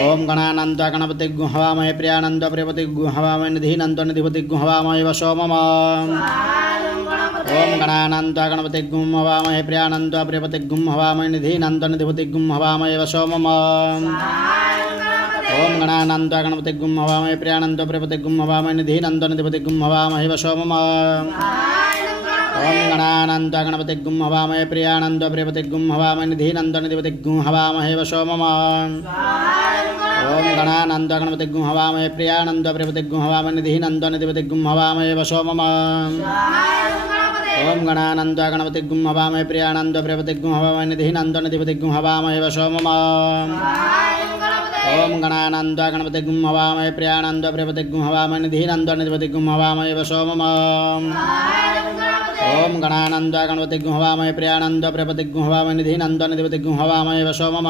ओम गणानंद गणपति हवामहे प्रियानंद प्रियपति हवामहे निधिनंद निधिपति हवामहे वशो मम ओम गणानंद गणपति हवामहे प्रियानंद प्रियपति हवामहे निधिनंद निधिपति हवामहे वशो मम ओम गणानंद गणपति हवामहे प्रियानंद प्रियपति हवामहे निधिनंद निधिपति हवामहे वशो मम ओम गणानंद गणपति हवामहे प्रियानंद प्रियपति हवामहे निधिनंद निधिपति हवामहे वशो मम ओम गणानंद गणपति हवामहे प्रियानंद प्रियपति हवामहे निधिनंद निधिपति हवामहे वशो मम ओम गणानंद गणपति हवामहे प्रियानंद प्रियपति हवामहे निधिनंद निधिपति हवामहे वशो मम ओम गणानंद गणपति हवामहे प्रियानंद प्रियपति हवामहे निधिनंद निधिपति हवामहे वशो मम ओम गणानंद गणपति हवामहे प्रियानंद प्रियपति हवामहे निधिनंद निधिपति हवामहे वशो मम